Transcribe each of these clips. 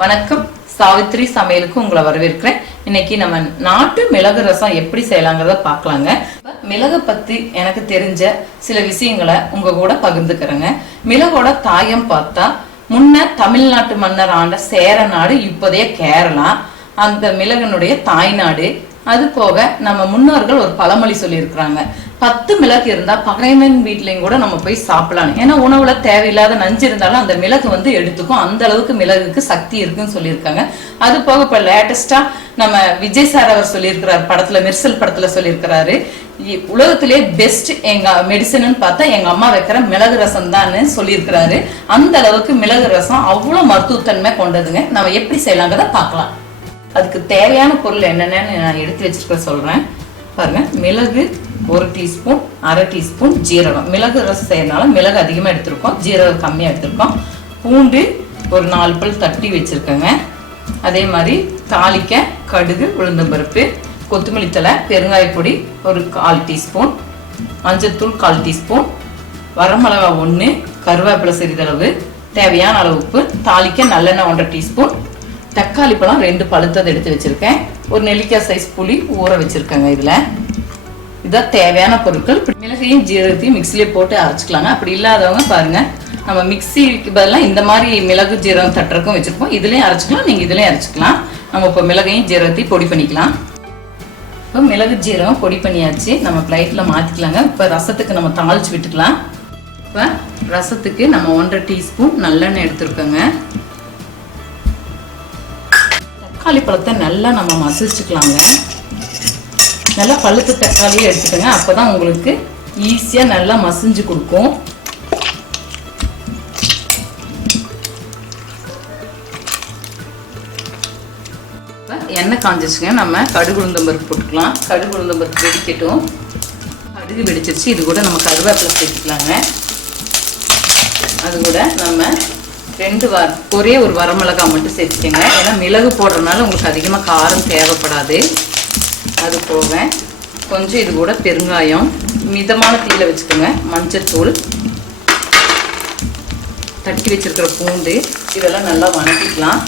வணக்கம். சாவித்ரி சமையலுக்கு உங்களை வரவேற்கிறேன். இன்னைக்கு நம்ம நாட்டு மிளகு ரசம் எப்படி செய்யலாங்கிறத பார்க்கலாங்க. மிளகு மிளகை பத்தி எனக்கு தெரிஞ்ச சில விஷயங்களை உங்க கூட பகிர்ந்துக்கிறேங்க. மிளகோட தாயம் பார்த்தா முன்ன தமிழ்நாட்டு மன்னர் ஆண்ட சேர நாடு இப்போதைய கேரளா. அந்த மிளகனுடைய தாய்நாடு. அது போக நம்ம முன்னோர்கள் ஒரு பழமொழி சொல்லியிருக்கிறாங்க. பத்து மிளகு இருந்தா பகைவன் வீட்லயும் கூட நம்ம போய் சாப்பிடலாம். ஏன்னா உணவுல தேவையில்லாத நஞ்சு இருந்தாலும் அந்த மிளகு வந்து எடுத்துக்கும். அந்த அளவுக்கு மிளகுக்கு சக்தி இருக்குன்னு சொல்லியிருக்காங்க. அது போக இப்ப லேட்டஸ்டா நம்ம விஜய் சார் அவர் சொல்லியிருக்கிறார். படத்துல மெர்சல் படத்துல சொல்லியிருக்கிறாரு. இ- உலகத்திலே பெஸ்ட் எங்க மெடிசன் பார்த்தா எங்க அம்மா வைக்கிற மிளகு ரசம் தான் சொல்லியிருக்கிறாரு. அந்த அளவுக்கு மிளகு ரசம் அவ்வளவு மருத்துவத்தன்மை கொண்டதுங்க. நம்ம எப்படி செய்யலாங்கிறத பார்க்கலாம். அதுக்கு தேவையான பொருள் என்னென்னு நான் எடுத்து வச்சிருக்க சொல்கிறேன் பாருங்க மிளகு ஒரு டீஸ்பூன் அரை டீஸ்பூன் ஜீரகம். மிளகு ரசம் செய்யறதுனால மிளகு அதிகமாக எடுத்திருக்கோம் ஜீரகம் கம்மியாக எடுத்திருக்கோம். பூண்டு ஒரு நாலு பல் தட்டி வச்சுருக்கோங்க. அதே மாதிரி தாளிக்க கடுகு உளுந்தம்பருப்பு கொத்தமல்லி தழை பெருங்காய பொடி ஒரு கால் டீஸ்பூன் மஞ்சத்தூள் கால் டீஸ்பூன் வரமிளகா ஒன்று கருவேப்பிலை சிறிதளவு தேவையான அளவு உப்பு தாளிக்க நல்லெண்ணெய் ஒன்றரை டீஸ்பூன் தக்காளி பழம் ரெண்டு பழுத்ததை எடுத்து வச்சிருக்கேன். ஒரு நெல்லிக்காய் சைஸ் புளி ஊற வச்சிருக்கேங்க இதுல. இதான் தேவையான பொருட்கள். மிளகையும் ஜீரகத்தையும் மிக்சிலே போட்டு அரைச்சிக்கலாங்க. அப்படி இல்லாதவங்க பாருங்க நம்ம மிக்சிக்கு பதிலாக இந்த மாதிரி மிளகு ஜீரகம் தட்டுறக்கும் வச்சிருப்போம். இதுலயும் அரைச்சிக்கலாம் நீங்க இதுலயும் அரைச்சிக்கலாம். நம்ம இப்போ மிளகையும் ஜீரகத்தையும் பொடி பண்ணிக்கலாம். இப்போ மிளகு ஜீரகம் பொடி பண்ணியாச்சு. நம்ம பிளேட்டில் மாற்றிக்கலாங்க இப்போ ரசத்துக்கு நம்ம தாளிச்சு விட்டுக்கலாம். இப்போ ரசத்துக்கு நம்ம ஒன்றரை டீஸ்பூன் நல்லெண்ணெய் எடுத்துருக்கோங்க. தக்காளி பழத்தை நல்லா நம்ம மசிச்சுக்கலாங்க. நல்லா பழுத்து தக்காளியை எடுத்துக்கோங்க. அப்போ தான் உங்களுக்கு ஈஸியாக நல்லா மசிஞ்சு கொடுக்கும். எண்ணெய் காஞ்சிச்சுங்க நம்ம கடுகு உளுந்தம்பருப்பு போட்டுக்கலாம். கடுகு உளுந்தம்பருப்பு வெடிக்கட்டும். கடுகு வெடிச்சிருச்சு. இது கூட நம்ம கருவேப்பிலை சேர்த்துக்கலாங்க. அது கூட நம்ம ரெண்டு வர ஒரே ஒரு வரமிளகாய் மட்டும் சேர்த்துக்கோங்க. ஏன்னா மிளகு போடுறதுனால உங்களுக்கு அதிகமாக காரம் தேவைப்படாது. அது போக கொஞ்சம் இது கூட பெருங்காயம் மிதமான தீயில வச்சுக்கோங்க மஞ்சத்தூள் தட்டி வச்சிருக்கிற பூண்டு இதெல்லாம் நல்லா வணக்கிக்கலாம்.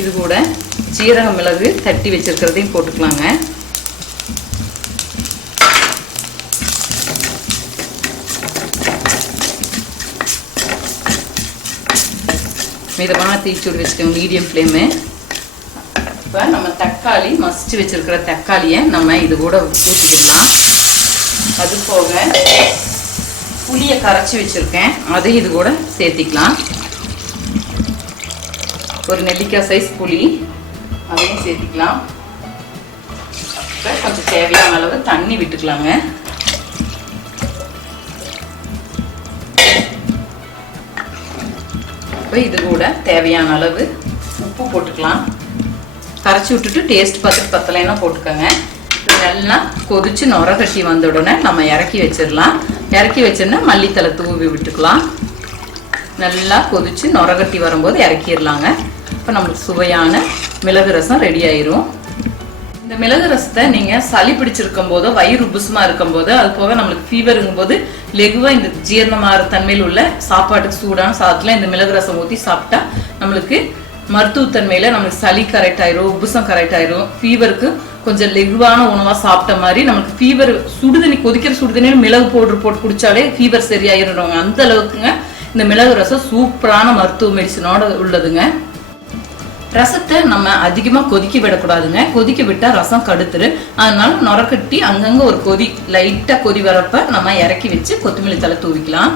இது கூட சீரக மிளகு தட்டி வச்சிருக்கிறதையும் போட்டுக்கலாங்க. மிதமான தீச்சூடு வச்சுக்கோங்க மீடியம் ஃப்ளேமு இப்போ நம்ம தக்காளி மசிச்சு வச்சிருக்கிற தக்காளியை நம்ம இது கூட ஊற்றிக்கிடலாம் அது போக புளியை கரைச்சி வச்சுருக்கேன். அதையும் இது கூட சேர்த்திக்கலாம். ஒரு நெல்லிக்காய் சைஸ் புளி அதையும் சேர்த்திக்கலாம். இப்போ கொஞ்சம் தேவையான அளவு தண்ணி விட்டுக்கலாங்க. இப்போ இது கூட தேவையான அளவு உப்பு போட்டுக்கலாம். கரைச்சி விட்டுட்டு டேஸ்ட் பார்த்துட்டு பத்தலைன்னா போட்டுக்கோங்க. நல்லா கொதிச்சு நுர கட்டி வந்த உடனே நம்ம இறக்கி வச்சிடலாம். இறக்கி வச்சோன்னா மல்லித்தலை தூவி விட்டுக்கலாம். நல்லா கொதிச்சு நுர கட்டி வரும்போது இறக்கிடலாங்க. இப்போ நம்மளுக்கு சுவையான மிளகு ரசம் ரெடி ஆயிரும். இந்த மிளகு ரசத்தை நீங்க சளி பிடிச்சிருக்கும் போதோ வயிறு உப்புசமா இருக்கும் போது அது போக நம்மளுக்கு ஃபீவருங்கும் போது லெகுவா இந்த ஜீரணமாகிற தன்மையில் உள்ள சாப்பாட்டுக்கு சூடான சாதத்துல இந்த மிளகு ரசம் ஊற்றி சாப்பிட்டா நம்மளுக்கு மருத்துவத்தன்மையில நம்மளுக்கு சளி கரெக்ட் ஆயிரும் உபுசம் கரெக்ட் ஆயிரும். ஃபீவருக்கு கொஞ்சம் லெகுவான உணவா சாப்பிட்ட மாதிரி நமக்கு ஃபீவர் சுடுதண்ணி கொதிக்கிற சுடுதண்ணியில் மிளகு பவுடர் போட்டு குடிச்சாலே ஃபீவர் சரியாயிருவாங்க அந்த அளவுக்குங்க இந்த மிளகு ரசம் சூப்பரான மருத்துவ மெடிசனோட உள்ளதுங்க. ரசத்தை நம்ம அதிகமாக கொதிக்க விடக்கூடாதுங்க. கொதிக்க விட்டால் ரசம் கடுத்துரு. அதனால நுரக்கட்டி அங்கங்கே ஒரு கொதி லைட்டாக கொதி வரப்ப நம்ம இறக்கி வச்சு கொத்தமல்லி தலை தூவிக்கலாம்.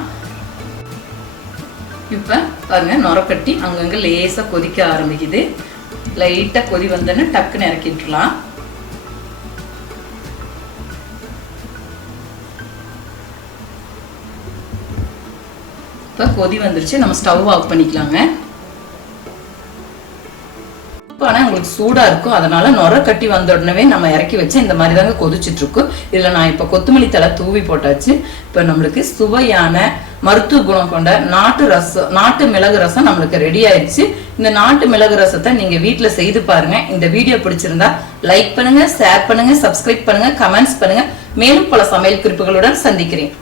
இப்போ பாருங்க நுரக்கட்டி அங்கங்கே லேசாக கொதிக்க ஆரம்பிக்குது. லைட்டாக கொதி வந்தோன்னு டக்குன்னு இறக்கிட்டுலாம் இப்போ கொதி வந்துருச்சு நம்ம ஸ்டவ் ஆஃப் பண்ணிக்கலாங்க. உங்களுக்கு சூடாக சூடா இருக்கும் அதனால நுர கட்டி வந்த உடனே நம்ம இறக்கி வச்சு இந்த மாதிரி தாங்க கொதிச்சிட்டு இருக்கும். நான் இப்போ கொத்தமல்லி தலை தூவி போட்டாச்சு. இப்ப நம்மளுக்கு சுவையான மருத்துவ குணம் கொண்ட நாட்டு ரசம் நாட்டு மிளகு ரசம் நம்மளுக்கு ரெடி ஆயிடுச்சு. இந்த நாட்டு மிளகு ரசத்தை நீங்க வீட்டில் செய்து பாருங்க. இந்த வீடியோ பிடிச்சிருந்தா லைக் பண்ணுங்க ஷேர் பண்ணுங்க சப்ஸ்கிரைப் பண்ணுங்க கமெண்ட்ஸ் பண்ணுங்க. மேலும் பல சமையல் குறிப்புகளுடன் சந்திக்கிறேன்.